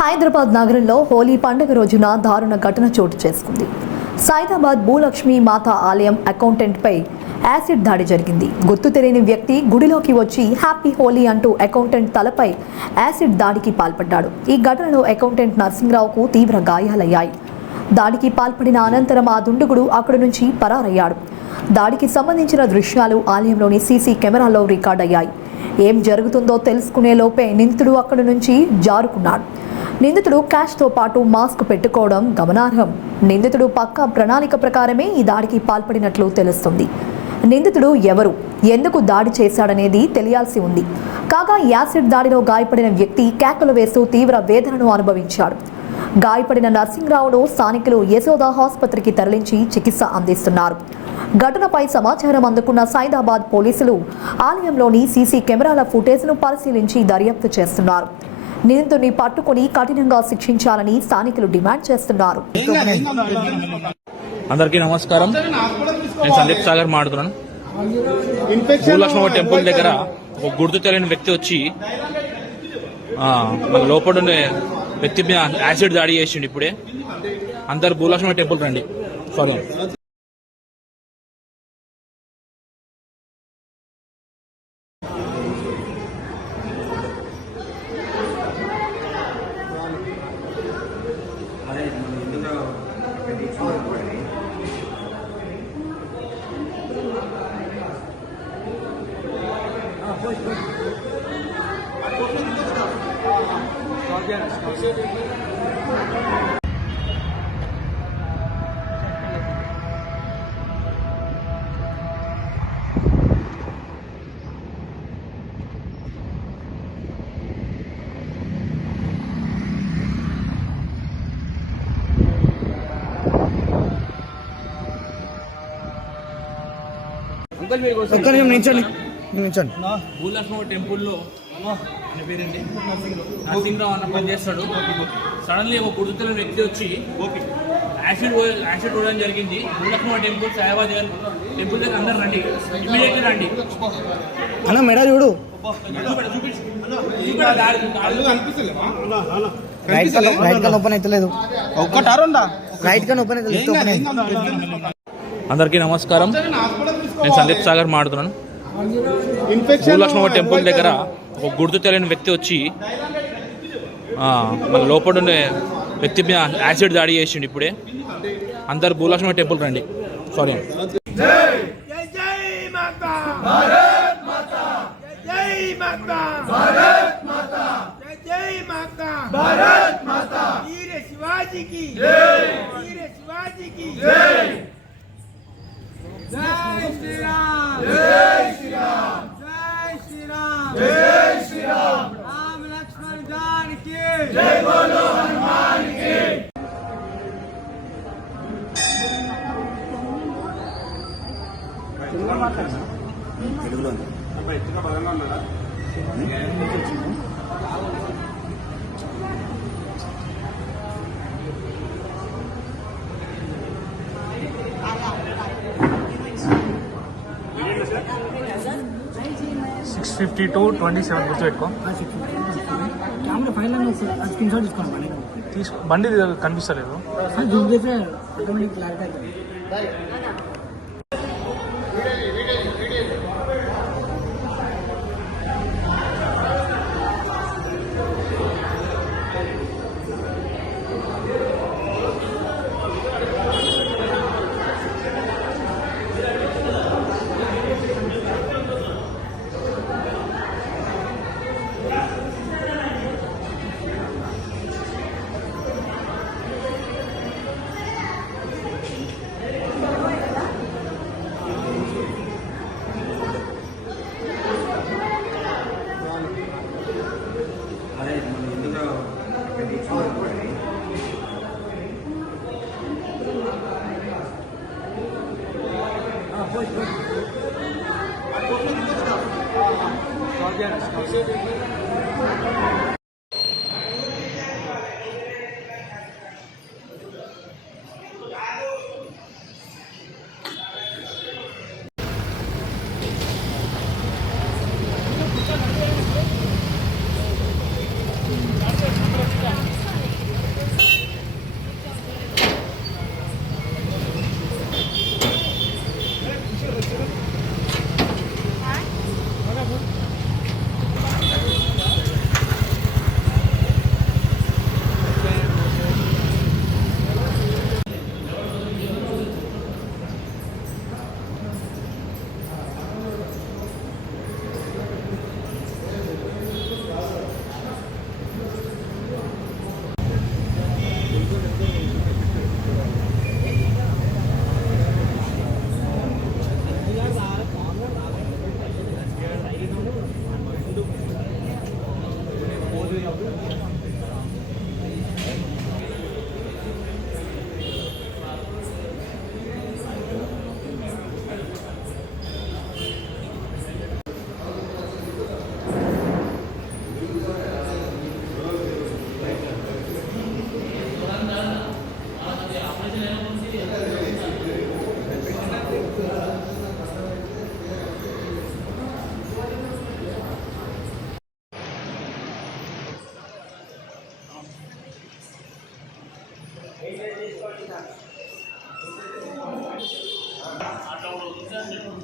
హైదరాబాద్ నగరంలో హోలీ పండుగ రోజున దారుణ ఘటన చోటు చేసుకుంది. సైదాబాద్ భూలక్ష్మి మాత ఆలయం అకౌంటెంట్పై యాసిడ్ దాడి జరిగింది. గుర్తు తెలియని వ్యక్తి గుడిలోకి వచ్చి హ్యాపీ హోలీ అంటూ అకౌంటెంట్ తలపై యాసిడ్ దాడికి పాల్పడ్డాడు. ఈ ఘటనలో అకౌంటెంట్ నరసింహరావుకు తీవ్ర గాయాలయ్యాయి. దాడికి పాల్పడిన అనంతరం ఆ దుండగుడు అక్కడి నుంచి పరారయ్యాడు. దాడికి సంబంధించిన దృశ్యాలు ఆలయంలోని సీసీ కెమెరాల్లో రికార్డయ్యాయి. ఏం జరుగుతుందో తెలుసుకునే లోపే నిందితుడు అక్కడి నుంచి జారుకున్నాడు. నిందితుడు క్యాష్తో పాటు మాస్క్ పెట్టుకోవడం గమనార్హం. నిందితుడు పక్కా ప్రణాళిక ప్రకారమే ఈ దాడికి పాల్పడినట్లు తెలుస్తుంది. నిందితుడు ఎవరు, ఎందుకు దాడి చేశాడనేది తెలియాల్సి ఉంది. కాగా యాసిడ్ దాడిలో గాయపడిన వ్యక్తి కేకలు వేస్తూ తీవ్ర వేదనను అనుభవించాడు. గాయపడిన నరసింహరావును స్థానికులు యశోద ఆసుపత్రికి తరలించి చికిత్స అందిస్తున్నారు. ఘటనపై సమాచారం అందుకున్న సైదాబాద్ పోలీసులు ఆలయంలోని సీసీ కెమెరాల ఫుటేజ్ను పరిశీలించి దర్యాప్తు చేస్తున్నారు. నిందితుడిని పట్టుకుని కఠినంగా శిక్షించాలని స్థానికులు డిమాండ్ చేస్తున్నారు. అందరికీ నమస్కారం. నేను సందీప్ సాగర్ మాట్లాడుతున్నాను. భూలక్ష్మి టెంపుల్ దగ్గర ఒక గుర్తు తెలియని వ్యక్తి వచ్చి మన లోపల వ్యక్తి మీద యాసిడ్ దాడి చేసిండు. ఇప్పుడే అందరు భూలక్ష్మి టెంపుల్ రండి. సారీ. భూలక్ష్మి టెంపుల్లో నరసింహరావు అన్న పనిచేస్తాడు. సడన్లీ ఒక గుర్తున్న వ్యక్తి వచ్చి యాసిడ్ వేయడం జరిగింది. భూలక్ష్మి టెంపుల్ సైదాబాద్ టెంపుల్ దగ్గర అందరు రండి, ఇమీడియట్లీ రండి అన్న. మెడ చూడు, రైట్ కన్ ఓపెన్ అయితే లేదు. అందరికీ నమస్కారం. నేను సందీప్ సాగర్ మాట్లాడుతున్నాను. భూలక్ష్మి టెంపుల్ దగ్గర ఒక గుర్తు తెలియని వ్యక్తి వచ్చి మన లోపల వ్యక్తి మీద యాసిడ్ దాడి చేసిండు. ఇప్పుడే అందరు భూలక్ష్మి టెంపుల్ రండి. సారీ. जय श्री राम, जय श्री राम, जय श्री राम, जय श्री राम। राम लक्ष्मण जानकी जय बोलो हनुमान की। గుర్తుపెట్టుకో. బండి కనిపిస్తలేదు. అట్లా కూడా